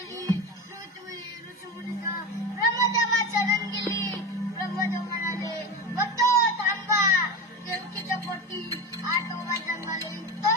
पहिली ऋषीमुनीचं ब्रह्मदेवा शरण गेली. ब्रह्मदेव म्हणाले, भक्तो थांबा, देवकीच्या पोटी आठोबा जन्माले.